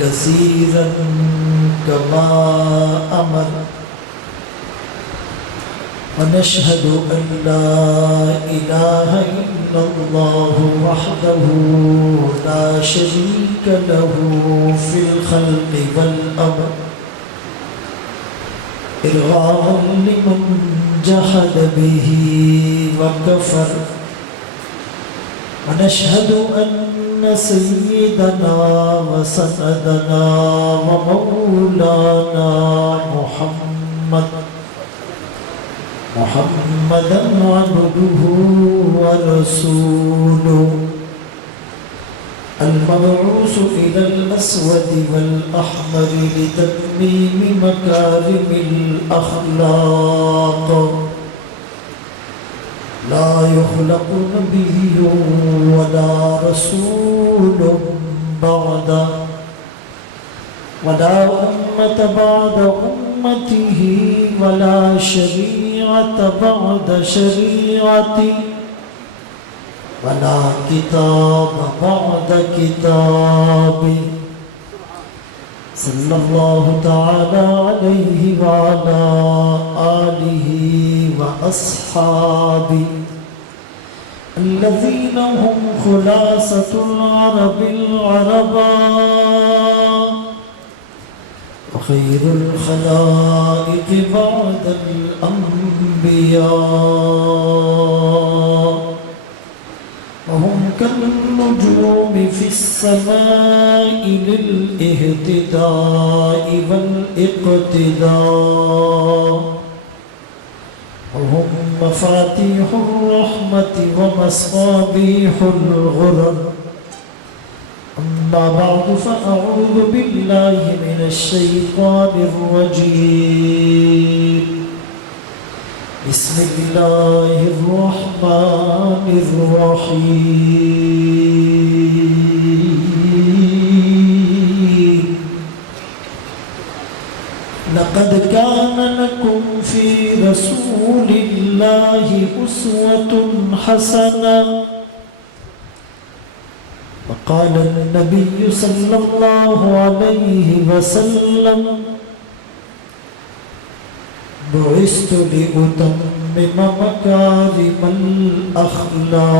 كثيرا كما أمر ونشهد أن لا إله إلا الله وحده لا شريك له في الخلق والأمر إرغاما لمن جحد به وكفر ونشهد أن سيدنا وسندنا ومولانا محمدا عبده ورسوله المبعوث إلى الأسود والأحمر لتتميم مكارم الأخلاق لا يخلق نبي ولا رسول بعده ولا أمة بعد أمته ولا شريعة بعد شريعته ولا كتاب بعد كتابه صلى الله تعالى عليه وعلى آله وأصحابه الذين هم خلاصة العرب العرباء وخير الخلائق بعد الأنبياء وهم كالنجوم في السماء للاهتداء والاقتداء وهم مفاتيح الرحمة ومصابيح الغرر أما بعد فأعوذ بالله من الشيطان الرجيم بسم الله الرحمن الرحيم لقد كان لكم في رسول الله أسوة حسنة وقال النبي صلى الله عليه وسلم بعثت لأتمم مكارم الأخلاق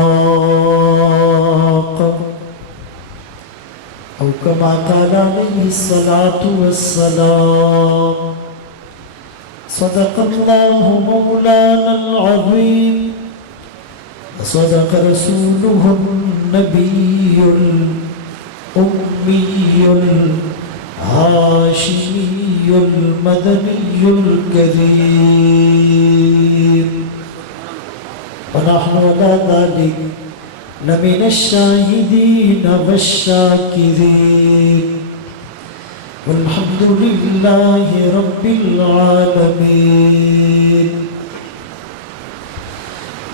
أو كما قال عليه الصلاة والسلام صدق الله مولانا العظيم وصدق رسوله النبي الأمي الهاشمي المدني الكريم ونحن على ذلك لمن الشاهدين والشاكرين والحمد لله رب العالمين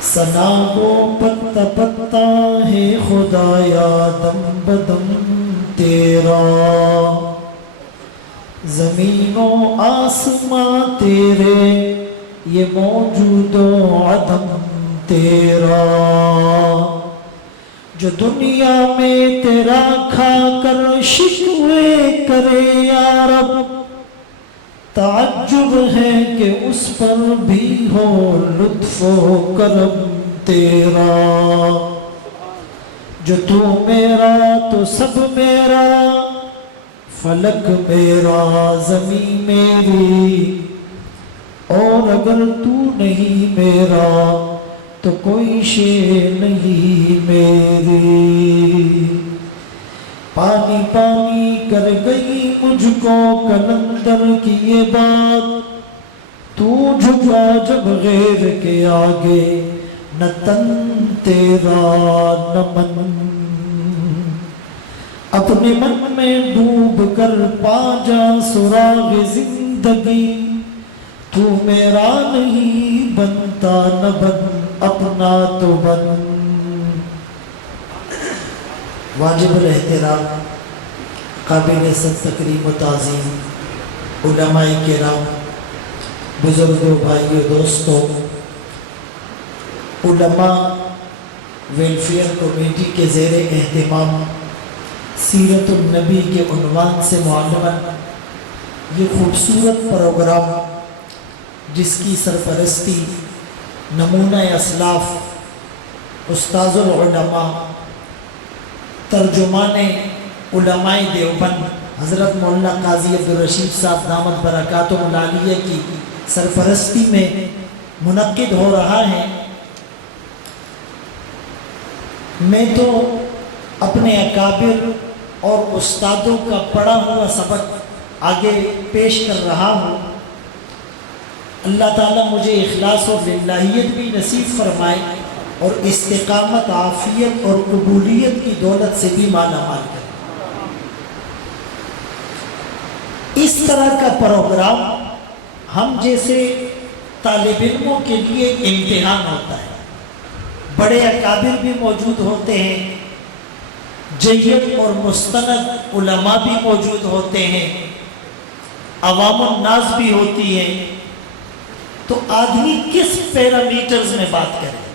ثنا کو پتا پتا ہے خدایا دم بدم تیرا زمین و آسماں تیرے یہ موجود و عدم تیرا جو دنیا میں تیرا کھا کر شکوے کرے یا رب تعجب ہے کہ اس پر بھی ہو لطف و کرم تیرا جو تو میرا تو سب میرا فلک میرا زمین میری اور اگر تو نہیں میرا تو کوئی شے نہیں میری پانی پانی کر گئی مجھ کو کلندر کی یہ بات تو جھکا جب غیر کے آگے نہ تن تیرا نہ من اپنے من میں ڈوب کر پا جا سراغ زندگی تو میرا نہیں بنتا نہ بن اپنا تو بن واجب الاحترام قابل تکریم و تعظیم علماء کرام بزرگوں بھائیوں دوستوں علماء ویلفیئر کمیٹی کے زیر اہتمام سیرت النبی کے عنوان سے معلمن یہ خوبصورت پروگرام جس کی سرپرستی نمونہ اسلاف استاذ العلماء ترجمان علماء دیوبند حضرت مولانا قاضی عبدالرشید صاحب دامت برکاتہ العالیہ کی سرپرستی میں منعقد ہو رہا ہے، میں تو اپنے اکابر اور استادوں کا پڑھا ہوا سبق آگے پیش کر رہا ہوں۔ اللہ تعالیٰ مجھے اخلاص اور للہیت بھی نصیب فرمائے اور استقامت، عافیت اور قبولیت کی دولت سے بھی مالا مال کرے۔ اس طرح کا پروگرام ہم جیسے طالب علموں کے لیے امتحان ہوتا ہے۔ بڑے اکابر بھی موجود ہوتے ہیں، جید اور مستند علماء بھی موجود ہوتے ہیں، عوام الناس بھی ہوتی ہے، تو آدمی کس پیرامیٹرز میں بات کرے؟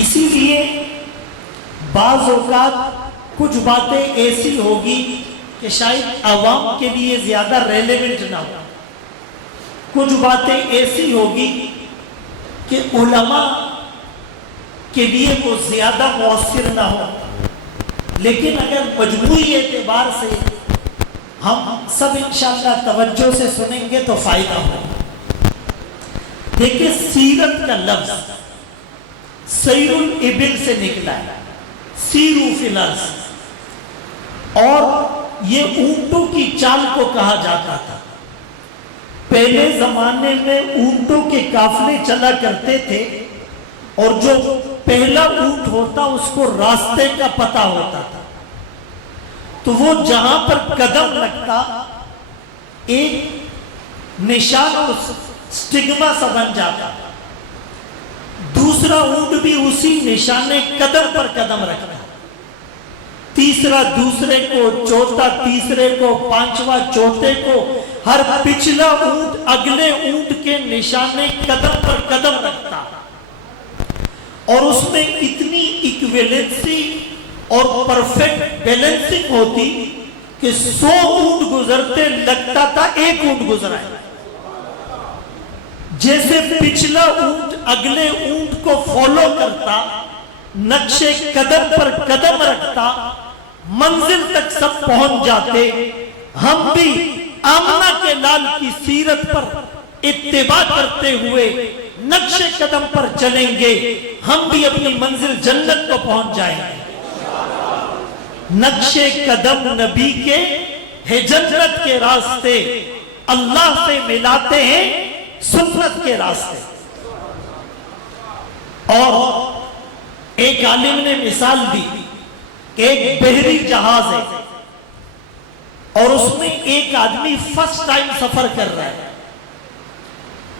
اسی لیے بعض اوقات کچھ باتیں ایسی ہوگی کہ شاید عوام کے لیے زیادہ ریلیونٹ نہ ہو، کچھ باتیں ایسی ہوگی کہ علماء کے لیے وہ زیادہ مؤثر نہ ہو، لیکن اگر مجموعی اعتبار سے ہم سب انشاءاللہ توجہ سے سنیں گے تو فائدہ ہو۔ دیکھیں، سیرت کا لفظ سیر الابل سے نکلا ہے، سیرو فی الارض، اور یہ اونٹوں کی چال کو کہا جاتا تھا۔ پہلے زمانے میں اونٹوں کے قافلے چلا کرتے تھے، اور جو پہلا اونٹ ہوتا اس کو راستے کا پتہ ہوتا تھا، تو وہ جہاں پر قدم رکھتا ایک نشان اور سٹگما سا بن جاتا، دوسرا اونٹ بھی اسی نشانے قدم پر قدم رکھتا، تیسرا دوسرے کو، چوتھا تیسرے کو، پانچواں چوتھے کو، ہر پچھلا اونٹ اگلے اونٹ کے نشانے قدم پر قدم رکھتا، اور اس میں اتنی ایکویلنسی اور پرفیکٹ بیلنسنگ ہوتی کہ 100 اونٹ گزرتے لگتا تھا ایک اونٹ گزرا ہے۔ جیسے پچھلا اونٹ اگلے اونٹ کو فالو کرتا، نقشے قدم پر قدم رکھتا، منزل تک سب پہنچ جاتے، ہم بھی آمنہ کے لال کی سیرت پر اتباع کرتے ہوئے نقشے قدم پر چلیں گے، ہم بھی اپنی منزل جنت کو پہنچ جائیں گے۔ نقشے قدم نبی کے ہے جنت کے راستے، اللہ سے ملاتے ہیں سنت کے راستے۔ اور ایک عالم نے مثال دی کہ ایک بحری جہاز ہے، اور اس میں ایک آدمی فرسٹ ٹائم سفر کر رہا ہے،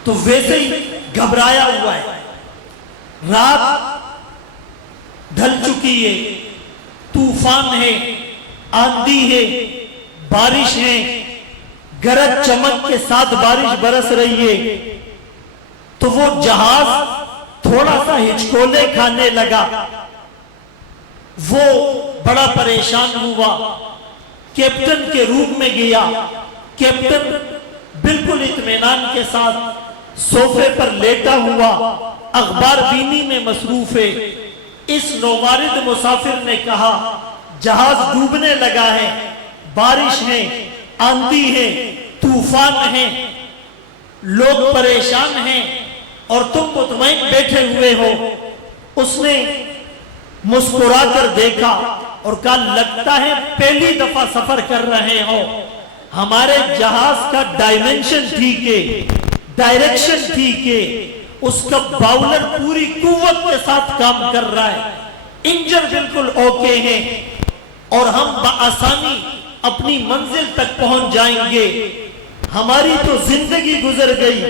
تو ویسے ہی گھبرایا ہوا ہے، رات ڈھل چکی ہے، طوفان ہے، آندھی ہے، بارش ہے، گرج چمک کے ساتھ بارش برس رہی ہے، تو وہ جہاز تھوڑا سا ہچکولے کھانے لگا، وہ بڑا پریشان ہوا، کیپٹن کے روم میں گیا، کیپٹن بالکل اطمینان کے ساتھ صوفے پر لیٹا ہوا اخبار بینی میں مصروف ہے۔ اس نومارد مسافر نے کہا، جہاز ڈوبنے لگا ہے، بارش ہے، آندھی ہے، طوفان ہے، لوگ پریشان ہیں، اور تم مطمئن بیٹھے ہوئے ہو۔ اس نے مسکرا کر دیکھا اور کہا، لگتا ہے پہلی دفعہ سفر کر رہے ہو، ہمارے جہاز کا ڈائمنشن ٹھیک ہے، ڈائریکشن ٹھیک ہے، اس کا باولر پوری قوت کے ساتھ کام کر رہا ہے، انجن بالکل اوکے ہیں، اور ہم بآسانی اپنی منزل تک پہنچ جائیں گے۔ ہماری تو زندگی گزر گئی،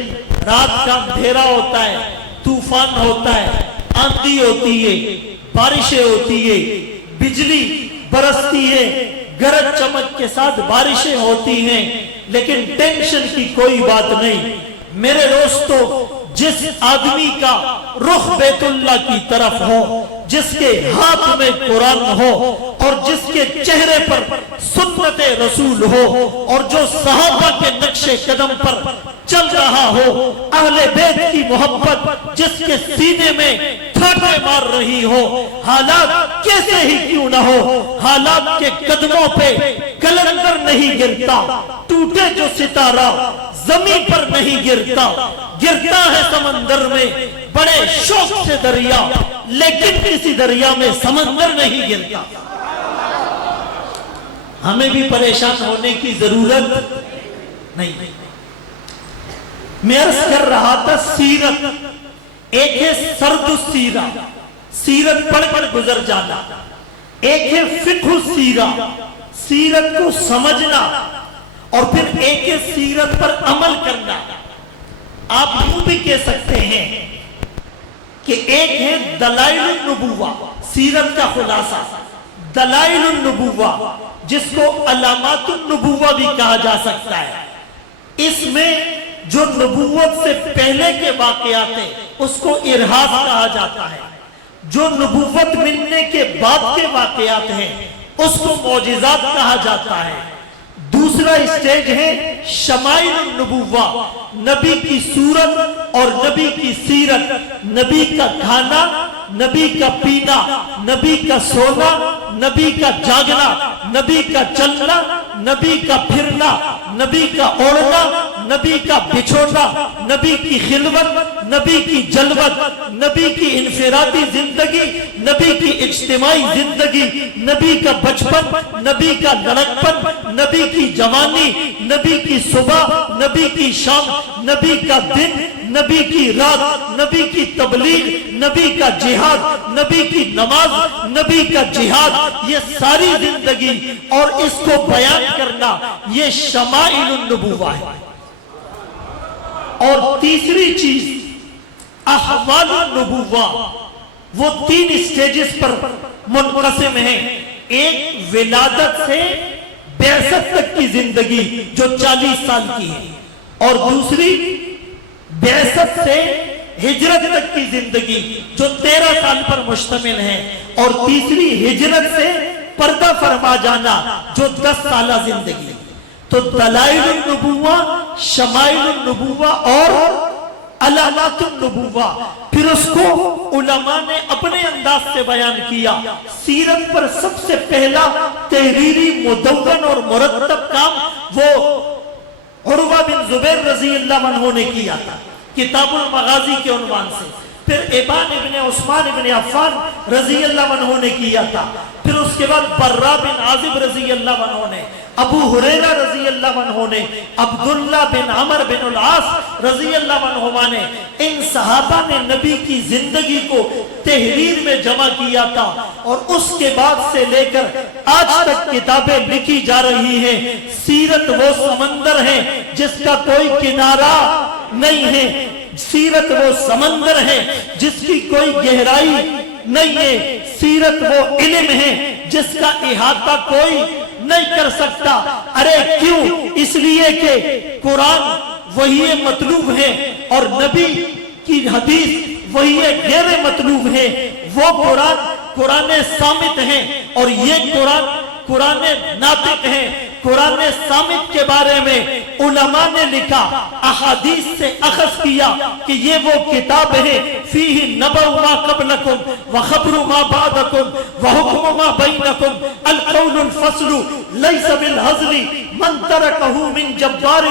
رات کا اندھیرا ہوتا ہے، طوفان ہوتا ہے، آندھی ہوتی ہے، بارشیں ہوتی ہے، بجلی برستی ہے، گرج چمک کے ساتھ بارشیں ہوتی ہیں، لیکن ٹینشن کی کوئی بات نہیں۔ میرے دوستو، جس آدمی کا رخ بیت اللہ کی طرف ہو، جس کے ہاتھ میں قرآن ہو اور جس کے چہرے پر سنت رسول ہو اور جو صحابہ کے نقش قدم پر چل رہا ہو، اہل بیت کی محبت جس کے سینے میں ٹھاٹے مار رہی ہو، حالات کیسے ہی کیوں نہ ہو، حالات کے قدموں پہ کلندر نہیں گرتا، ٹوٹے جو ستارہ زمین پر نہیں گرتا، گرتا ہے سمندر میں بڑے شوق سے دریا، لیکن کسی دریا میں سمندر نہیں گرتا۔ ہمیں بھی پریشان ہونے کی ضرورت نہیں۔ میں عرض کر رہا تھا سیرت، ایک ہے سرد السیرہ، سیرت پڑھ کر گزر جانا، ایک ہے فقہ السیرہ، سیرت کو سمجھنا، اور پھر ایک ہے سیرت پر عمل کرنا۔ آپ یوں بھی کہہ سکتے ہیں کہ ایک ہے دلائل النبوہ، سیرت کا خلاصہ، دلائل النبوہ جس کو علامات النبوہ بھی کہا جا سکتا ہے۔ اس میں جو نبوت سے پہلے کے واقعات ہیں اس کو ارہاس کہا جاتا ہے، جو نبوت ملنے کے بعد کے واقعات ہیں اس کو معجزات کہا جاتا ہے۔ دوسرا اسٹیج ہے شمائل النبوہ، نبی کی صورت اور نبی کی سیرت، نبی کا کھانا، نبی کا پینا، نبی کا سونا، نبی کا جاگنا، نبی کا چلنا، نبی کا پھرنا، نبی کا اوڑھنا، نبی کا بچھونا، نبی کی خلوت، نبی کی جلوت، نبی کی انفرادی زندگی، نبی کی اجتماعی زندگی، نبی کا بچپن، نبی کا لڑکپن، نبی کی جوانی، نبی کی صبح، نبی کی شام، نبی کا دن، نبی کی رات، نبی کی تبلیغ، نبی کا جہاد، نبی کی نماز، نبی کا جہاد، یہ ساری زندگی اور اس کو بیان کرنا یہ شمائل النبوہ ہے۔ اور تیسری چیز احوال النبوہ، وہ تین اسٹیجز پر منقسم ہیں۔ ایک ولادت سے بعثت تک کی زندگی جو 40 سال کی ہے، اور دوسری بعثت سے ہجرت تک کی زندگی جو 13 سال پر مشتمل ہے، اور تیسری ہجرت سے پردہ فرما جانا جو 10 سالہ زندگی۔ تو دلائل النبوہ، شمائل النبوہ اور علامات النبوہ، پھر اس کو علماء نے اپنے انداز سے بیان کیا۔ سیرت پر سب سے پہلا تحریری مدون اور مرتب کام وہ عروہ بن زبیر رضی اللہ عنہ نے کیا تھا، کتاب المغازی کے عنوان سے۔ پھر ابان ابن عثمان ابن عفان رضی اللہ عنہ نے کیا تھا، پھر اس کے بعد برا بن عازب رضی اللہ عنہ نے، ابو ہریرہ رضی اللہ عنہ نے، عبداللہ بن عمر بن العاص رضی اللہ عنہما نے۔ ان صحابہ نے نبی کی زندگی کو تحریر میں جمع کیا تھا، اور اس کے بعد سے لے کر آج تک کتابیں لکھی جا رہی ہیں۔ سیرت وہ سمندر ہے جس کا کوئی کنارہ نہیں ہے، سیرت وہ سمندر ہے جس کی کوئی گہرائی نہیں ہے، سیرت وہ علم ہے جس کا احاطہ کوئی نہیں کر سکتا۔ ارے کیوں؟ اس لیے کہ قرآن وہی مطلوب ہے اور نبی کی حدیث وہی غیر مطلوب ہے۔ وہ قرآن صامت ہے اور یہ قرآن ناطق ہے۔ قرآن صامت کے بارے میں علماء نے لکھا، احادیث سے اخذ کیا کہ یہ وہ کتاب ہے فیہ نبأ ما قبلکم وخبر ما بعدکم وحکم ما بینکم القول الفصل لیس بالہزل من ترکہ من جبار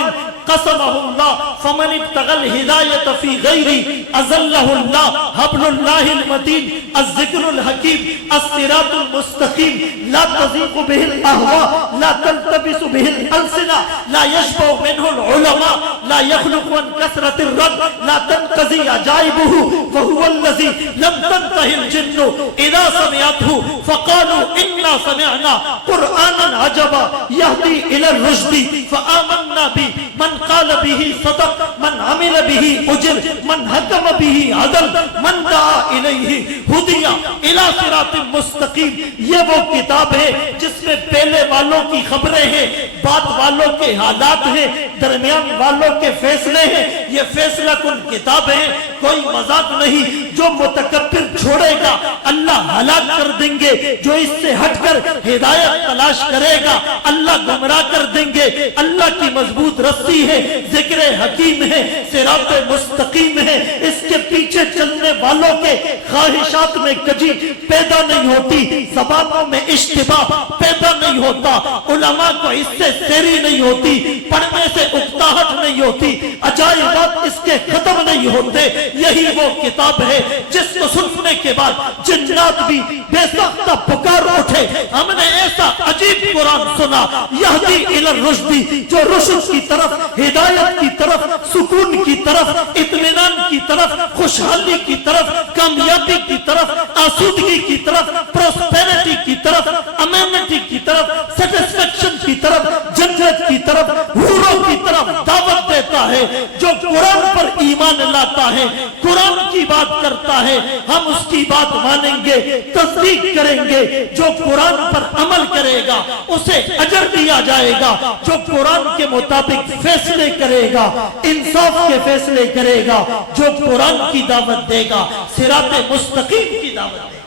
قسمہ اللہ فمن ابتغى الہدایت فی غیری ازلہ اللہ حبل اللہ المتین الذکر الحکیم الصراط المستقیم لا تزیق به الاہواء لا تلتبس به الالسنہ لا یشبع منہ العلماء لا يخلق عن كثرة الرد لا تنقضي عجائبه وهو الذي لم تنتهي الجن اذا سمعته فقالوا انا سمعنا قرآنا عجبا يهدي الى الرشد فآمنا به من قال به صدق من عمل به اجر من حکم به عدل من دعا الیہ ہدی الی صراط مستقیم۔ یہ وہ کتاب ہے جس میں پہلے والوں کی خبریں ہیں، بعد والوں کے حالات ہیں، درمیان والوں کے فیصلے ہیں، یہ فیصلہ کن کتاب ہے، کوئی مذاق نہیں۔ جو متکبر چھوڑے گا اللہ ہلاک کر دیں گے، جو اس سے ہٹ کر ہدایت تلاش کرے گا اللہ گمراہ کر دیں گے۔ اللہ کی مضبوط رسی ہے، ذکر حکیم ہے، صراط مستقیم ہے، اس کے پیچھے چلنے والوں کے خواہشات میں کجی پیدا نہیں ہوتی، زبانوں میں اشتباہ پیدا نہیں ہوتا، علماء کو اس سے سیری نہیں ہوتی، پڑھنے سے اکتاہٹ نہیں ہوتی، عجائبات اس کے ختم نہیں ہوتے۔ یہی وہ کتاب ہے جس کو سننے کے بعد جنات بھی بے ساختہ پکار اٹھے، ہم نے ایسا عجیب قرآن سنا، یہدی الی الرشد، جو رشد کی طرف، ہدایت کی طرف، سکون کی طرف، اطمینان کی طرف، خوشحالی کی طرف، کامیابی کی طرف، آسودگی کی طرف، پروسپیرٹی کی طرف، امینٹی کی طرف، سیٹسفیکشن کی طرف، جنت کی طرف، حوروں کی طرف دعوت دیتا ہے۔ جو قرآن پر ایمان لاتا ہے، قرآن کی بات کرتا ہے، ہم اس کی بات مانیں گے، تصدیق کریں گے۔ جو قرآن پر عمل کرے گا اسے اجر دیا جائے گا، جو قرآن کے مطابق فیصلے کرے گا، انصاف کے فیصلے کرے گا، جو قرآن کی دعوت دے گا، صراط مستقیم کی دعوت دے گا۔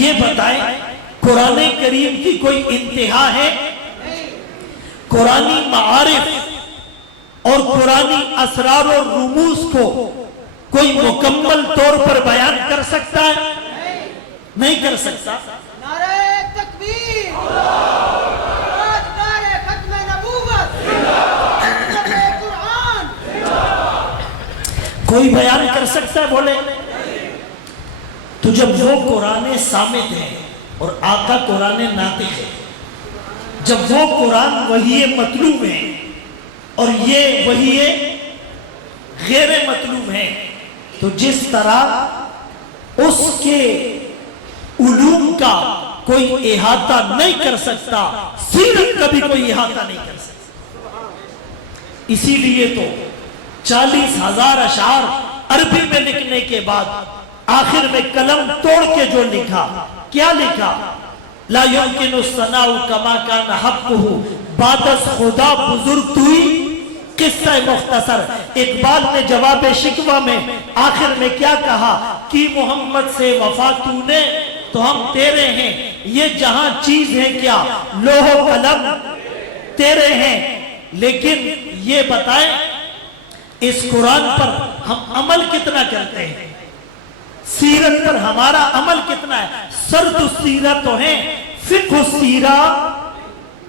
یہ بتائیں قرآن کریم کی کوئی انتہا ہے؟ قرآنی معارف اور قرآنی اسرار و رموز کو کوئی مکمل طور پر بیان کر سکتا ہے؟ نہیں کر سکتا۔ نعرہ تکبیر، نعرہ ختم نبوت، نعرہ قرآن۔ کوئی بیان کر سکتا ہے؟ بولے۔ تو جب وہ قرآن صامت ہے اور آقا قرآن ناطق ہے، جب وہ قرآن وحی مطلوب ہے اور یہ وحی غیر مطلوب ہے، تو جس طرح اس کے علوم کا کوئی احاطہ نہیں کر سکتا، سیرت کا بھی کوئی احاطہ نہیں کر سکتا۔ اسی لیے تو 40,000 اشعار عربی میں لکھنے کے بعد آخر میں قلم توڑ کے جو لکھا، کیا لکھا؟ لا یمکن الثناء کما کان حقہ، بعد از خدا بزرگ توئی۔ قصہ مختصر، اقبال نے جواب شکوہ میں آخر میں کیا کہا کہ محمد سے وفا تو نے تو ہم تیرے ہیں، یہ جہاں چیز ہے کیا لوح و قلم تیرے ہیں۔ لیکن یہ بتائیں اس قرآن پر ہم عمل کتنا کرتے ہیں؟ سیرت پر ہمارا عمل کتنا ہے؟ سرد السیرت تو ہیں، فقہ السیرہ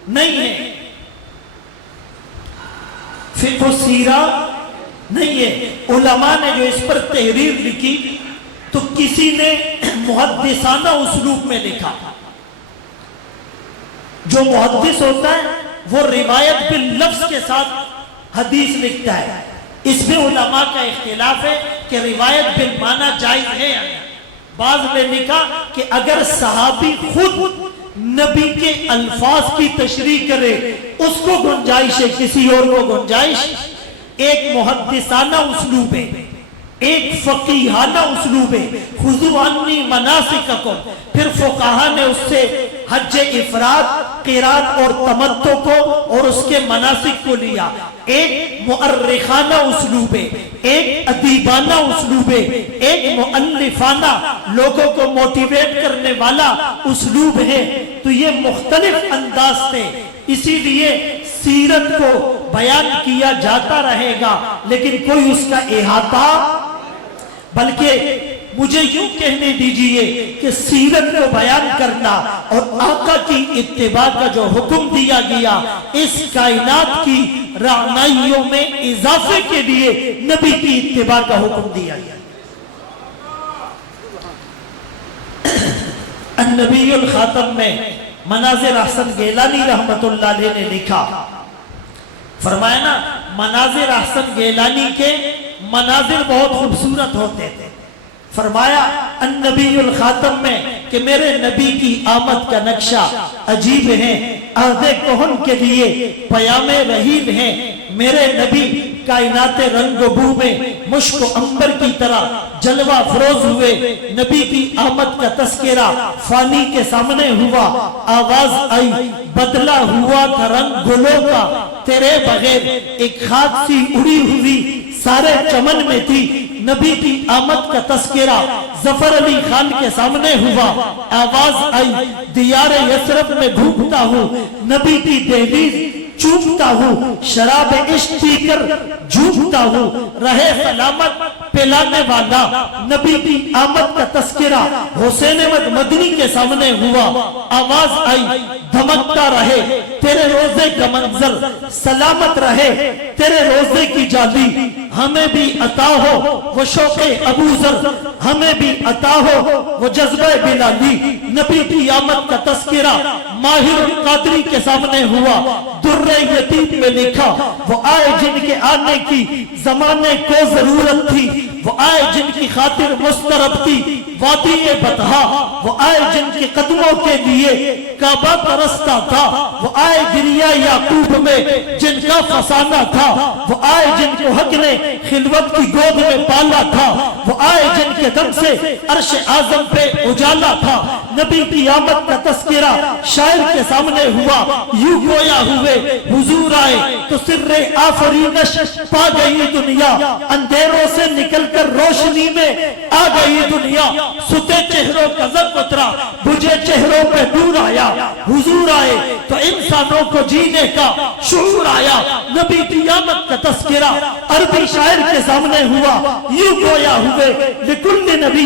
نہیں ہے، فقہ السیرہ نہیں ہے۔ علماء نے جو اس پر تحریر لکھی تو کسی نے محدثانہ اسلوب میں لکھا۔ جو محدث ہوتا ہے وہ روایت باللفظ کے ساتھ حدیث لکھتا ہے، اس میں علماء کا اختلاف ہے کہ روایت بالمعنی جائز ہے۔ بعض نے لکھا کہ اگر صحابی خود نبی کے الفاظ کی تشریح کرے اس کو گنجائش ہے، کسی اور کو گنجائش۔ ایک محدثانہ اسلوب ہے، ایک فقیہانہ اسلوب ہے، خذوا عنی مناسککم۔ پھر فقہا نے اس سے حج افراد، قران اور تمتع کو اور اس کے مناسک کو لیا۔ ایک مؤرخانہ اسلوب ہے، ایک ادیبانہ اسلوب ہے، ایک مؤلفانہ لوگوں کو موٹیویٹ کرنے والا اسلوب ہے۔ تو یہ مختلف انداز تھے، اسی لیے سیرت کو بیان کیا جاتا رہے گا لیکن کوئی اس کا احاطہ، بلکہ مجھے یوں کہنے دیجئے کہ سیرت کو بیان کرنا اور آقا کی اتباع کا جو حکم دیا گیا اس کائنات کی رعنائیوں میں اضافے کے لیے نبی کی اتباع کا حکم دیا گیا۔ النبی الخاتم میں مناظر احسن گیلانی رحمت اللہ علیہ نے لکھا، فرمایا نا مناظر احسن گیلانی کے مناظر بہت خوبصورت ہوتے تھے۔ فرمایا النبی الخاتم میں کہ میرے نبی کی آمد کا نقشہ عجیب ہے، عہد کہن کے لیے پیام رحیل ہیں۔ میرے نبی کائنات رنگ و بو میں مشک و عنبر کی طرح جلوہ فروز ہوئے. نبی کی آمد کا تذکرہ فانی کے سامنے ہوا. آواز آئی بدلا ہوا تھا رنگ گلوں کا, تیرے بغیر ایک خاک سی اڑی ہوئی سارے چمن میں تھی. نبی کی آمد کا تذکرہ ظفر علی خان کے سامنے ہوا. آواز آئی دیار یثرب میں گھومتا ہوں, نبی کی دہلیز چومتا ہوں, شراب عشق پی کر جھومتا ہوں. رہے سلامت پلانے والا نبی کی آمد کا تذکرہ حسین احمد مدنی کے سامنے ہوا. آواز آئی دھمکتا رہے تیرے روزے کا منظر, سلامت رہے تیرے روزے کی جالی. ہمیں بھی عطا ہو وہ شوق ابو ذر, ہمیں بھی عطا ہو وہ جذبہ بلالی. نبی کی آمد کا تذکرہ ماہر قادری کے سامنے ہوا. در یتیم میں لکھا وہ آئے جن کے آنے کی زمانے کو ضرورت تھی, وہ آئے جن کی خاطر مسترب تھی وادی بطحا, وہ آئے جن کے قدموں کے لیے کعبہ پرستہ تھا, وہ آئے دریا یعقوب میں جن کا فسانہ تھا, وہ آئے جن کو حق نے خلوت کی گود میں پالا تھا, وہ آئے جن کے دم سے عرش اعظم پہ اجالا تھا. نبی کی آمد کا تذکرہ شاعر کے سامنے ہوا. یوں گویا ہوئے حضور آئے تو سر آفرینش پا گئی دنیا, اندھیروں سے نکل کر روشنی میں آ گئی دنیا. ستے چہروں کا زب اترا, بجھے چہروں پہ نور آیا. حضور آئے تو انسانوں کو جینے کا شعور آیا. نبی کی آمد کا تذکرہ عربی شاعر کے سامنے ہوا. یوں گویا ہوئے لکل نبی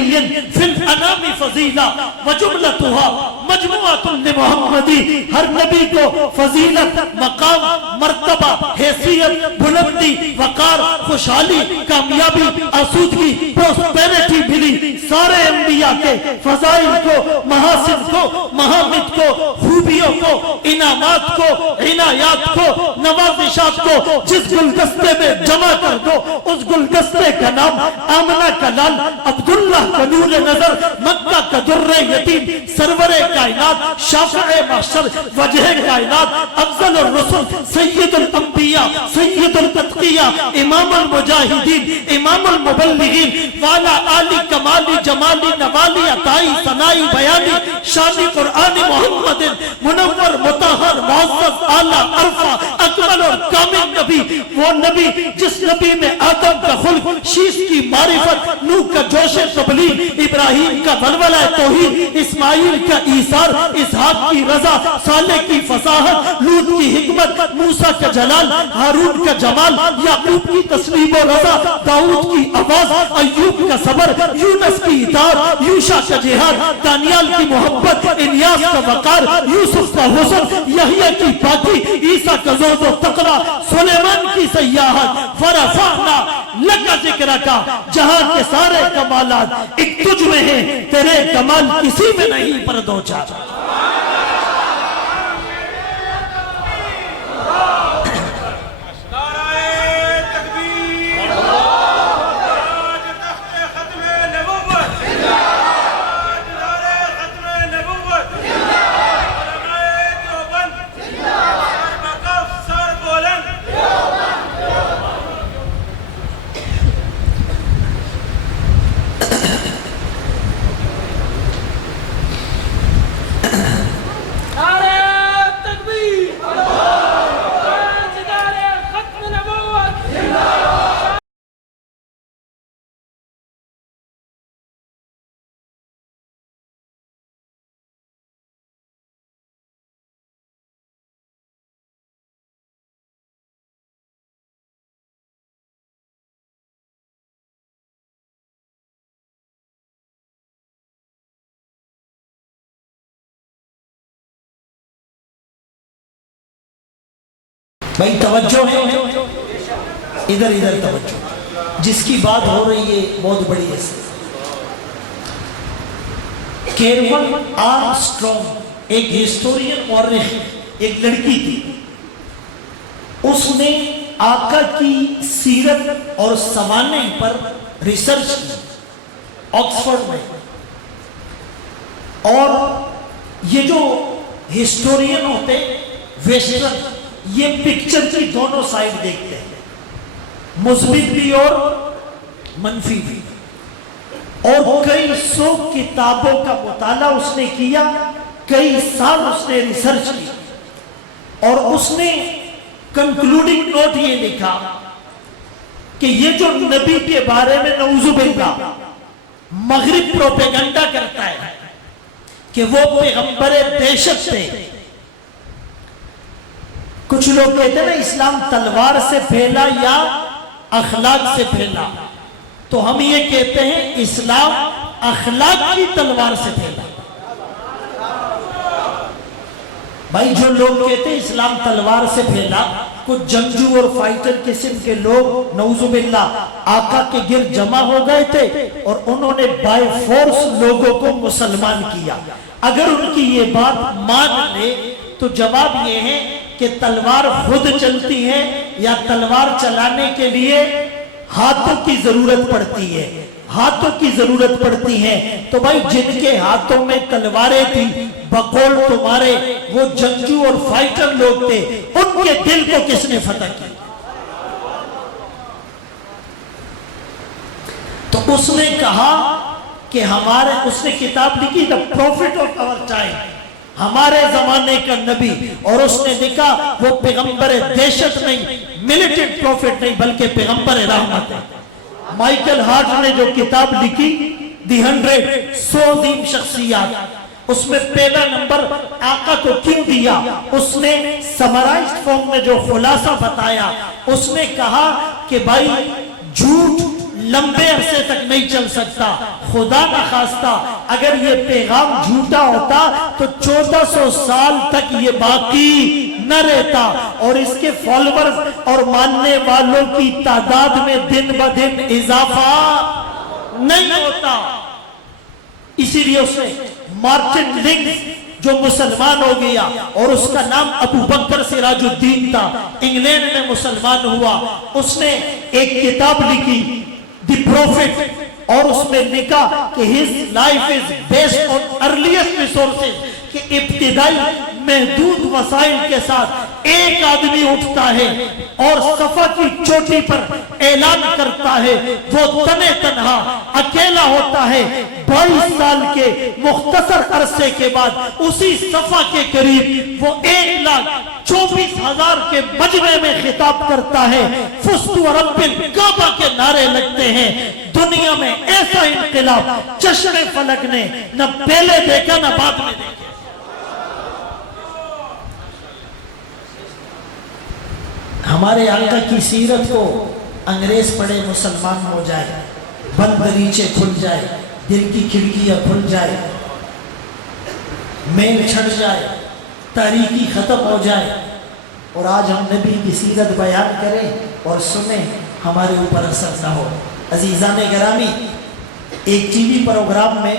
فی الانام فضیلہ وجملتها مجموعۃ لمحمدی, ہر نبی کو فضیلت, مقام, مرتبہ, حیثیت, بلندی, وقار, خوشحالی, کامیابی, آسودگی, پروسپیرٹی ملی. سارے انبیاء کے فضائل کو, محاسن کو, محامد کو, خوبیوں کو, انعامات کو, عنایات کو, نوازشات کو جس گلدستے میں جمع کر دو, اس گلدستے کا نام آمنہ کا لال, عبداللہ کا نور نظر, مکہ کا در یتیم, سرور کائنات, شافع محشر, وجہ کائنات, افضل الرسل, سید الانبیاء, سید التقیہ, امام المجاہدین, امام المبلغین, والا آلی کمالی جمالی نوالی عطائی ثنائی بیانی, شانی قرآن محمد, منور مطہر معزز اعلیٰ عرفہ اکمل اور کامل نبی. وہ نبی جس نبی میں آدم کا خلق, شیش کی معرفت, نوح کا جوش تبلیغ, ابراہیم کا ولولہ توحید, اسماعیل کا ایثار, اسحاق کی رضا, صالح کی فصاحت, لوط کی حکمت, موسیٰ کا جلال, ہارون کا جمال, یعقوب کی تسلیم و رضا, داؤد کی آواز, ایوب کا صبر, یونس کی اطاعت, یوشع کا جہاد, دانیال کی محبت, الیاس کا وقار, یوسف کا حسن, یحییٰ کی پاکی, عیسیٰ کا زہد و تقویٰ, سلیمان کی سیاحت, فرفعنا لک ذکرک, جہاں کے سارے کمالات ایک تجھ میں ہیں, تیرے کمال کسی میں نہیں پر دو چار. بھائی توجہ ہے, ادھر ادھر توجہ. جس کی بات ہو رہی ہے بہت بڑی ہے. کیرول آرمسٹرانگ ایک ہسٹورین مورخ, ایک لڑکی تھی, اس نے آقا کی سیرت اور سوانح پر ریسرچ کی آکسفورڈ میں. اور یہ جو ہسٹورین ہوتے ویسٹرن, یہ پکچر کی دونوں سائڈ دیکھتے ہیں. مثبت بھی اور منفی بھی، اور کئی سو کتابوں کا مطالعہ اس نے کیا، کئی سال اس نے ریسرچ کی، اور اس نے کنکلوڈنگ نوٹ یہ لکھا کہ یہ جو نبی کے بارے میں نعوذ باللہ مغرب پروپیگنڈا کرتا ہے کہ وہ پیغمبر دہشت تھے. کچھ لوگ کہتے ہیں نا اسلام تلوار سے پھیلا یا اخلاق سے پھیلا، تو ہم یہ کہتے ہیں اسلام اخلاق کی تلوار سے پھیلا. بھائی جو لوگ کہتے ہیں اسلام تلوار سے پھیلا، کچھ جنگجو اور فائٹر قسم کے لوگ نعوذ باللہ آقا کے گرد جمع ہو گئے تھے اور انہوں نے بائی فورس لوگوں کو مسلمان کیا. اگر ان کی یہ بات مان لے تو جواب یہ ہے کہ تلوار خود چلتی ہے یا تلوار چلانے کے لیے ہاتھوں کی ضرورت پڑتی ہے، ہاتھوں کی ضرورت پڑتی ہے. تو بھائی جن کے ہاتھوں میں تلواریں تھیں بقول تمہارے وہ جنگجو اور فائٹر لوگ تھے، ان کے دل کو کس نے فتح کیا؟ تو اس نے کہا کہ اس نے کتاب لکھی The Prophet of Our Time، ہمارے زمانے کا نبی، اور اس نے لکھا وہ پیغمبر دہشت نہیں، ملیٹنٹ پروفٹ نہیں، بلکہ پیغمبر رحمت ہے. مائیکل ہارٹ نے جو کتاب لکھی دی 100 عظیم شخصیات، اس میں پہلا نمبر آقا کو کیوں دیا، اس نے سمرائزڈ فارم میں جو خلاصہ بتایا، اس نے کہا کہ بھائی جھوٹ لمبے عرصے تک نہیں چل سکتا، خدا نہ خواستہ اگر یہ پیغام جھوٹا ہوتا تو 1400 سال تک یہ باقی نہ رہتا، اور اس کے فالورز اور ماننے والوں کی تعداد میں دن بدن اضافہ نہیں ہوتا. اسی لیے اس نے مارٹن لنگز جو مسلمان ہو گیا اور اس کا نام ابو بکر سراج الدین تھا، انگلینڈ میں مسلمان ہوا، اس نے ایک کتاب لکھی دی پروفٹ، اور اس میں لکھا کہ his life is based on earliest resources، کہ ابتدائی محدود وسائل کے ساتھ ایک آدمی اٹھتا ہے اور صفا کی چوٹی پر اعلان کرتا ہے، وہ تنے تنہا اکیلا ہوتا ہے، 22 سال کے مختصر عرصے کے بعد اسی صفا کے قریب وہ 1,24,000 کے مجمع میں خطاب کرتا ہے، فُزْتُ وَرَبِّ الْکعبہ کے نعرے لگتے ہیں. دنیا میں ایسا انقلاب چشم فلک نے نہ پہلے دیکھا نہ بعد میں دیکھا. ہمارے آقا کی سیرت کو انگریز پڑھے مسلمان ہو جائے، بند دریچے کھل جائے، دل کی کھڑکیاں کھل جائے، میل چھڑ جائے، تاریکی ختم ہو جائے، اور آج ہم نبی کی سیرت بیان کریں اور سنیں، ہمارے اوپر اثر نہ ہو. عزیزان گرامی، ایک ٹی وی پروگرام میں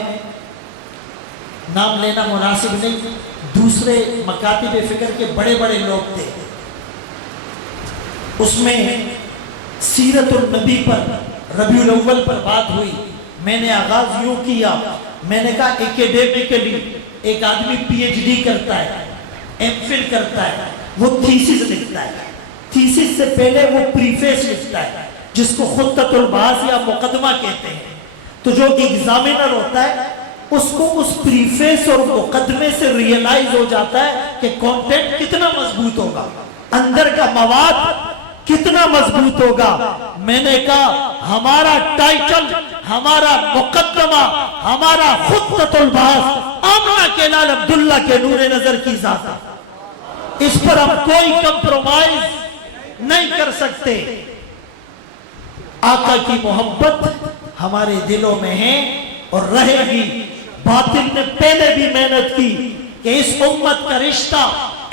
نام لینا مناسب نہیں، دوسرے مکاتب فکر کے بڑے بڑے لوگ تھے، اس میں سیرت النبی پر ربیع الاول پر بات ہوئی. میں نے آغاز یوں کیا، میں نے کہا اکیڈیمکلی ایک آدمی پی ایچ ڈی کرتا ہے، ایم فل کرتا ہے، وہ تھیسس لکھتا ہے، تھیسس سے پہلے وہ پریفیس لکھتا ہے جس کو خطۃ البحث یا مقدمہ کہتے ہیں. تو جو ایگزامینر ہوتا ہے اس کو اس پریفیس اور مقدمے سے ریئلائز ہو جاتا ہے کہ کانٹینٹ کتنا مضبوط ہوگا، اندر کا مواد کتنا مضبوط ہوگا. میں نے کہا ہمارا ٹائٹل، ہمارا مقدمہ، ہمارا خطۃ البحث آمنہ کے لال عبداللہ کے نور نظر کی ذات، اس پر ہم کوئی کمپرومائز نہیں کر سکتے. آقا کی محبت ہمارے دلوں میں ہے اور رہے گی. باطل نے پہلے بھی محنت کی کہ اس امت کا رشتہ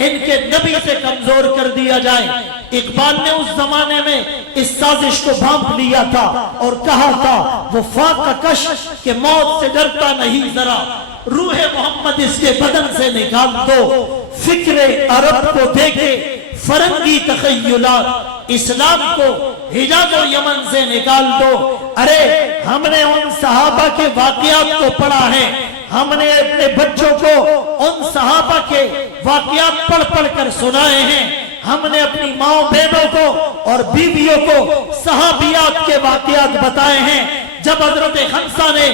ان کے نبی سے کمزور کر دیا جائے. اقبال نے اس زمانے میں اس سازش کو بھانپ لیا تھا اور کہا تھا وفا کا کش کہ موت سے ڈرتا نہیں ذرا، روح محمد اس کے بدن سے نکال دو، فکر عرب کو دیکھے فرنگی تخیلات، اسلام کو حجاز و یمن سے نکال دو. ارے ہم نے ان صحابہ کے واقعات کو پڑھا ہے، ہم نے اپنے بچوں کو ان صحابہ کے واقعات پڑھ پڑھ کر سنائے ہیں. ہم نے اپنی ماں بہنوں کو اور بیویوں کو صحابیات کے واقعات بتائے ہیں جب حضرت حمزہ نے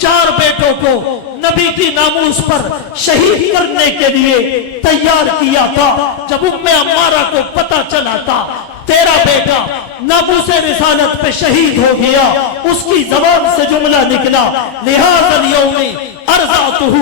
4 بیٹوں کو نبی کی ناموس پر شہید کرنے کے لیے تیار کیا تھا، جب ام عمارہ کو پتہ چلا تھا تیرا بیٹا ناموس رسالت پہ شہید ہو گیا، اس کی زبان سے جملہ نکلا لہذا اليوم ارضعتہ،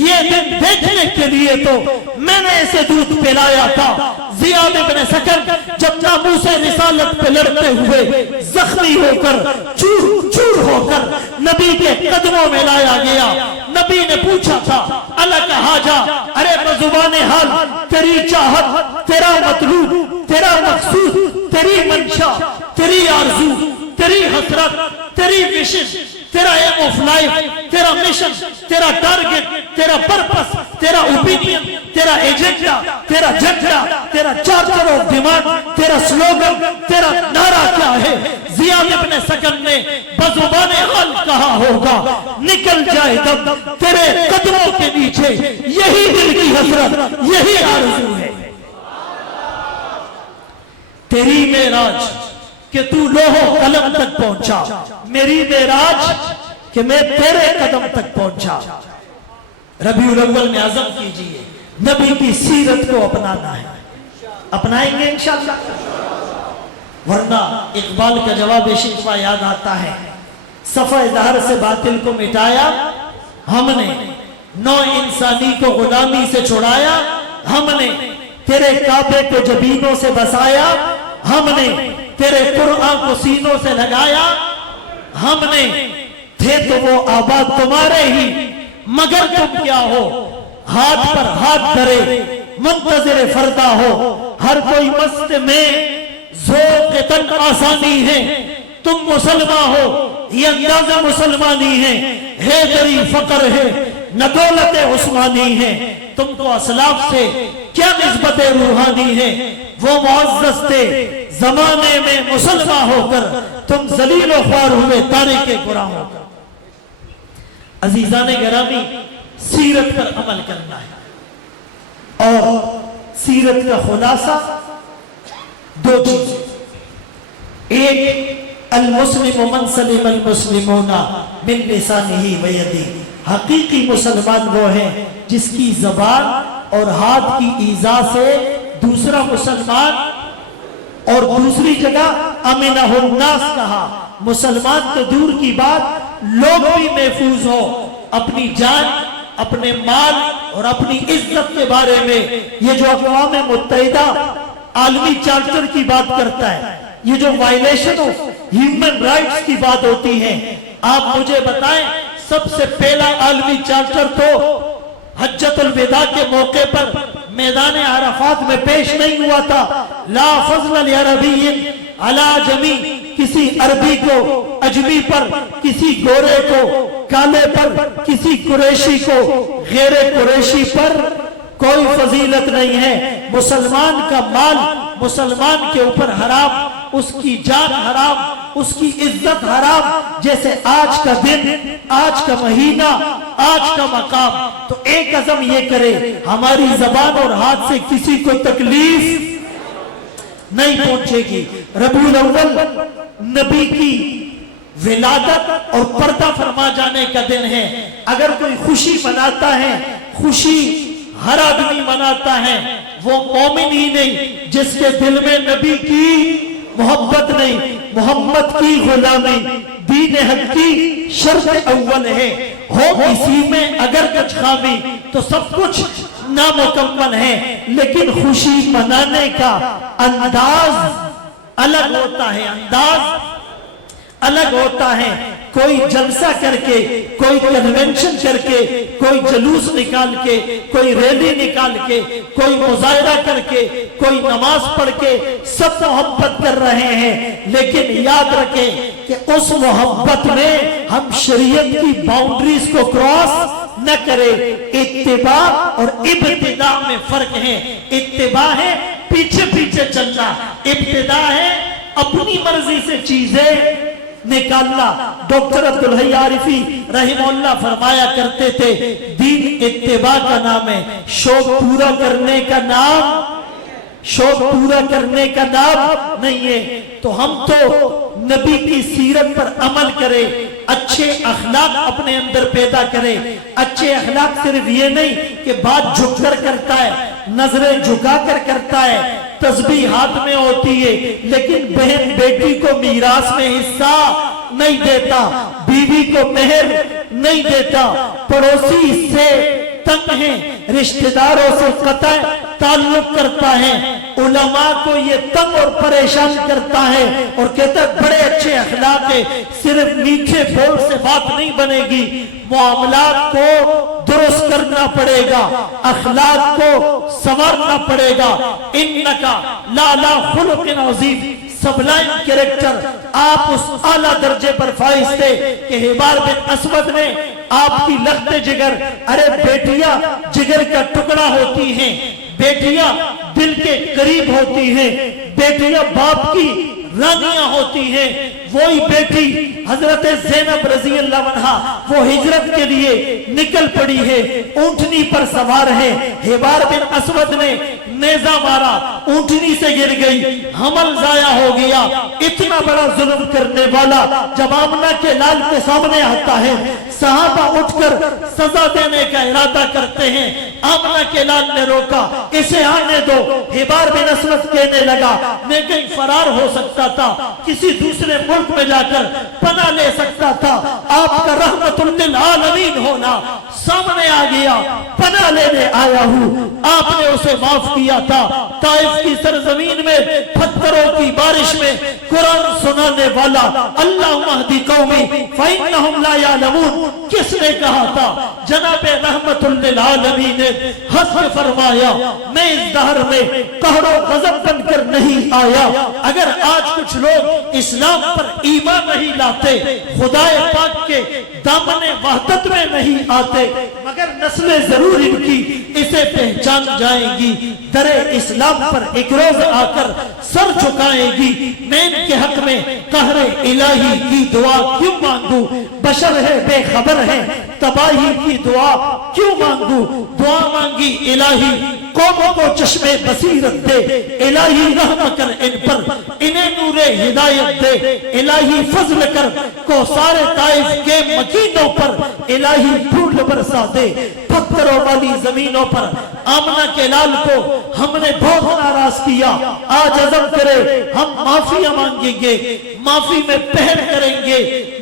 یہ دن دیکھنے کے لیے تو میں نے اسے دودھ پلایا تھا۔ زیاد بن سکن جب ناموس رسالت پہ لڑتے ہوئے زخمی ہو کر چور چور ہو کر نبی کے قدموں میں لایا گیا، نبی نے پوچھا تھا اللہ کا حاجہ، ارے بزبان حال تیری چاہت، تیرا مطلوب، تیرا مقصود، تیری منشا، تیری آرزو، تیری حسرت، تیری وشش، تیرا ایم آف لائف، تیرا مشن، تیرا ٹارگٹ، تیرا پرپس، تیرا اوپینین، تیرا ایجنڈا، تیرا جھنڈا، تیرا چارٹر آف ڈیمانڈ، تیرا سلوگن، تیرا نعرہ کیا ہے؟ زیاد ابن سکن نے بزبان حال کہا ہوگا نکل جائے دم تیرے قدموں کے نیچے، یہی دل کی حسرت، یہی آرزو ہے۔ تیری معراج کہ تو لوح و قلم تک پہنچا، میری معراج کہ میں تیرے قدم تک پہنچا۔ ربیع الاول میں عزم کیجئے نبی کی سیرت کو اپنانا ہے، اپنائیں گے انشاءاللہ، ورنہ اقبال کا جواب شکوہ یاد آتا ہے، صفحہ دہر سے باطل کو مٹایا ہم نے، نو انسانی کو غلامی سے چھڑایا ہم نے، تیرے کعبے کو جبینوں سے بسایا ہم نے، تیرے قرآن کو سینوں سے لگایا ہم نے، تھے تو وہ آباد تمہارے ہی مگر تم کیا ہو، ہاتھ پر ہاتھ دھرے منتظر فردا ہو، ہر کوئی مست میں ذوق تن آسانی ہے، تم مسلمان ہو یہ انداز مسلمانی ہے دری فقر ہے نہ دولت عثمانی ہے، تم کو اسلاف سے کیا نسبت روحانی ہے، وہ معزز تھے زمانے میں مسلمان ہو کر، تم ذلیل و خوار ہوئے تاریخ قرآن ہو کر۔ عزیزان گرامی، سیرت پر عمل کرنا ہے، اور سیرت کا خلاصہ 2 چیزیں، ایک المسلم من سلم المسلمون من لسانہ و یدہ، حقیقی مسلمان وہ ہے جس کی زبان اور ہاتھ کی ایذا سے دوسرا مسلمان، اور دوسری جگہ امنہ الناس کہا، مسلمان تو دور کی بات لوگ بھی محفوظ ہو، اپنی جان، اپنے مال اور اپنی عزت کے بارے میں۔ یہ جو اقوام متحدہ عالمی چارٹر کی بات کرتا ہے، یہ جو وائلیشن آف ہیومن رائٹس کی بات ہوتی ہے، آپ مجھے بتائیں سب سے پہلا عالمی چارٹر تو حجت الوداع کے موقع پر میدان عرفات میں پیش نہیں ہوا تھا، لا فضل لعربی علی جمی، کسی عربی کو اجمی پر، کسی گورے کو کالے پر، کسی قریشی کو غیر قریشی پر کوئی فضیلت نہیں ہے۔ مسلمان کا مال مسلمان کے اوپر حرام، اس کی جان حرام، اس کی عزت حرام، جیسے آج کا دن، آج کا مہینہ، آج کا مقام۔ تو ایک عزم یہ کرے ہماری زبان اور ہاتھ سے کسی کو تکلیف نہیں پہنچے گی۔ ربیع الاول نبی کی ولادت اور پردہ فرما جانے کا دن ہے۔ اگر کوئی خوشی مناتا ہے، خوشی ہر آدمی مناتا ہے، وہ مومن ہی نہیں جس کے دل میں نبی کی محبت نہیں، محمد کی غلامی دین حق کی شرط اول ہے، ہو اسی میں اگر کچھ خامی تو سب کچھ نامکمل ہے۔ لیکن خوشی منانے کا انداز الگ ہوتا ہے، انداز الگ ہوتا ہے۔ کوئی جلسہ کر کے، کوئی کنونشن کر کے، کوئی جلوس نکال کے، کوئی ریلی نکال کے، کوئی مظاہرہ کر کے، کوئی نماز پڑھ کے سب محبت کر رہے ہیں، لیکن یاد رکھیں کہ اس محبت میں ہم شریعت کی باؤنڈریز کو کراس نہ کرے۔ اتباع اور ابتداء میں فرق ہے۔ اتباع ہے پیچھے پیچھے چلنا، ابتداء ہے اپنی مرضی سے چیزیں نکالنا۔ ڈاکٹر عبدالحی عارفی رحمہ اللہ فرمایا کرتے تھے دین اتباع کا نام ہے، شوق پورا کرنے کا نام شوق پورا کرنے کا نام نہیں ہے۔ تو ہم تو نبی کی سیرت پر عمل کرے، اچھے اخلاق اپنے اندر پیدا کرے۔ اچھے اخلاق صرف یہ نہیں کہ بات جھک کر کرتا ہے، نظریں جھکا کر کرتا ہے، تسبیح ہاتھ میں ہوتی ہے لیکن بہن بیٹی کو میراث میں حصہ نہیں دیتا، بیوی کو مہر نہیں دیتا، پڑوسی سے تنگ ہیں، رشتہ داروں سے قطع تعلق کرتا ہے، علماء کو یہ تنگ اور پریشان کرتا ہے اور کہتا ہے بڑے اچھے اخلاق ہے، صرف میٹھے بول سے بات نہیں بنے گی، معاملات کو درست کرنا پڑے گا، اخلاق کو سنوارنا پڑے گا۔ انکا لالا خلق عظیم، سبلائن کریکٹر، آپ اس اعلیٰ درجے پر فائز تھے کہ حبار بن اسود نے آپ کی لخت جگر، ارے بیٹیاں جگر کا ٹکڑا ہوتی ہیں، بیٹیاں دل کے قریب ہوتی ہیں، بیٹیاں باپ کی رانیاں ہوتی ہیں، وہی بیٹی حضرت زینب رضی اللہ عنہا وہ ہجرت کے لیے نکل پڑی ہے، اونٹنی پر سوار ہے، حبار بن اسود نے نیزہ مارا، اونٹنی سے گر گئی، حمل ضائع ہو گیا۔ اتنا بڑا ظلم کرنے والا جب آمنہ کے لال کے سامنے آتا ہے، صحابہ اٹھ کر سزا دینے کا ارادہ کرتے ہیں، آمنہ کے لال نے روکا، اسے آنے دو۔ حبار بن اسود کہنے لگا میں کہیں فرار ہو سکتا تھا، کسی دوسرے ملک میں جا کر پناہ لے سکتا تھا، آپ کا رحمت للعالمین ہونا سامنے آ گیا، پناہ لینے آیا ہوں، آپ نے اسے معاف کیا تھا۔ طائف کی سرزمین میں پتھروں کی بارش میں قرآن سنانے والا اللہم اہدی قومی فإنہم لا یعلمون کس نے کہا تھا؟ جناب رحمت للعالمین نے ہنس کے فرمایا میں اس دہر میں قہر و غضب بن کر نہیں آیا۔ اگر آج کچھ لوگ اسلام پر ایمان نہیں لاتے، خدا پاک کے دامن وحدت میں نہیں آتے، مگر نسلیں ضرور ان کی اسے پہچان جائیں گی، در اسلام پر ایک روز آ کر سر جھکائیں گی۔ میں ان کے حق میں قہر الہی کی دعا کیوں مانگوں؟ بشر ہے بے خبر ہے، تباہی کی دعا کیوں مانگوں؟ دعا مانگی الہی قوموں کو چشم بصیرت دے، الہی رحم کر ان پر، انہیں نور ہدایت دے، الہی فضل کر کوثر طائف کے مکینوں پر، الہی پھول برسا دے، پتھروں والی زمینوں پر۔ آمنہ کے لال کو ہم نے بہت ناراض کیا، آج عزم کرے ہم معافیاں مانگیں گے، معافی میں پہر کریں گے،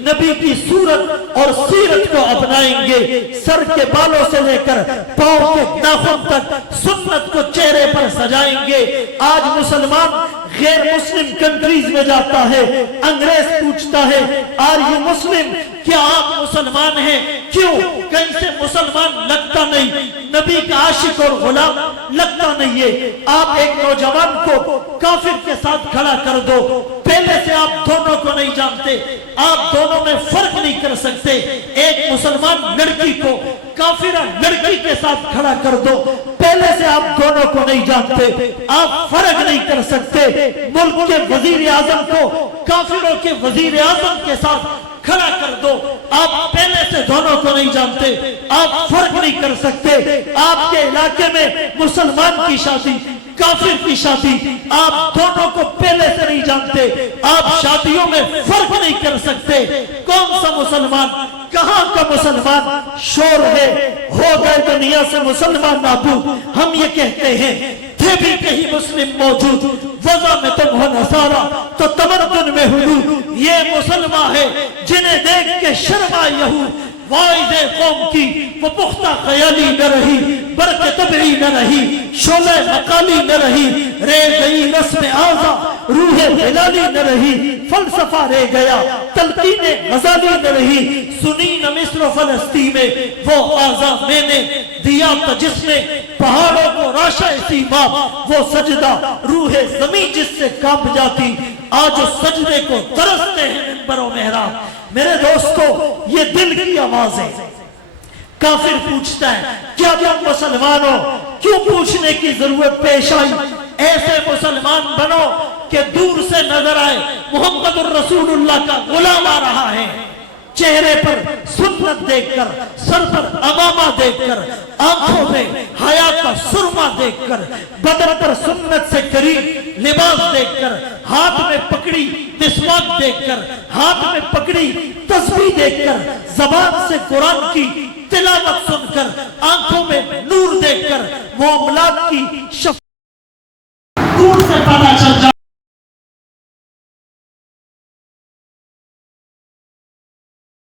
نبی کی صورت اور سیرت کو اپنائیں گے، سر کے بالوں سے لے کر پاؤں کے ناخن تک سنت کو چہرے پر سجائیں گے۔ آج مسلمان غیر مسلم کنٹریز میں جاتا ہے، انگریز پوچھتا ہے آر یو مسلم، کیا آپ مسلمان ہیں؟ کیوں؟ کہیں سے مسلمان لگتا نہیں، نبی کا عاشق اور غلام لگتا نہیں ہے۔ آپ ایک نوجوان کو کافر کے ساتھ کھڑا کر دو، پہلے سے آپ دونوں کو نہیں جانتے، آپ دونوں میں فرق نہیں کر سکتے۔ ایک مسلمان لڑکی کو کافرہ لڑکی کے ساتھ کھڑا کر دو، پہلے سے آپ دونوں کو نہیں جانتے، آپ فرق نہیں کر سکتے۔ ملک کے وزیر اعظم کو کافروں کے وزیر اعظم کے ساتھ کھڑا کر دو، آپ پہلے سے دونوں کو نہیں جانتے، آپ فرق نہیں کر سکتے۔ آپ کے علاقے میں مسلمان کی شادی، کافر کی شادی، آپ دونوں کو پہلے سے نہیں جانتے، آپ شادیوں میں فرق نہیں کر سکتے۔ کون سا مسلمان، کہاں کا مسلمان شور ہے؟ ہو گئے دنیا سے مسلمان نابود۔ ہم یہ کہتے ہیں تھے بھی کہیں مسلم موجود، وضع میں تم ہو نصارہ تو تمدن میں حدود۔ یہ مسلمان ہے جنہیں دیکھ کے شرما یہود، واعظ قوم کی وہ پختہ خیالی نہ رہی، برق طبعی نہ رہی، شعلہ مقالی نہ رہی، رہ گئی رسم آزا روح ہلالی نہ رہی، فلسفہ رہ گیا تلقین غزالی نہ رہی، سنی نہ مصر و فلسطین میں وہ آزا میں نے دیا تھا جس نے پہاڑوں کو راشہ سیما، وہ سجدہ روح زمین جس سے کانپ جاتی، آج اس سجدے کو ترستے ہیں منبر و محراب۔ میرے دوستو یہ دل کی آواز ہے۔ کافر پوچھتا ہے کیا تم مسلمان ہو؟ کیوں پوچھنے کی ضرورت پیش آئی؟ ایسے مسلمان بنو کہ دور سے نظر آئے محمد الرسول اللہ کا غلام آ رہا ہے، چہرے پر سنت دیکھ کر، سر پر امامہ دیکھ کر، آنکھوں میں حیا کا سرما دیکھ کر، بدن پر سنت سے بہترین لباس دیکھ کر، ہاتھ میں پکڑی مسواک دیکھ کر، ہاتھ میں پکڑی تسبیح دیکھ کر، زبان سے قرآن کی تلاوت سن کر، آنکھوں میں نور دیکھ کر، معاملات کی دور سے پتہ چلا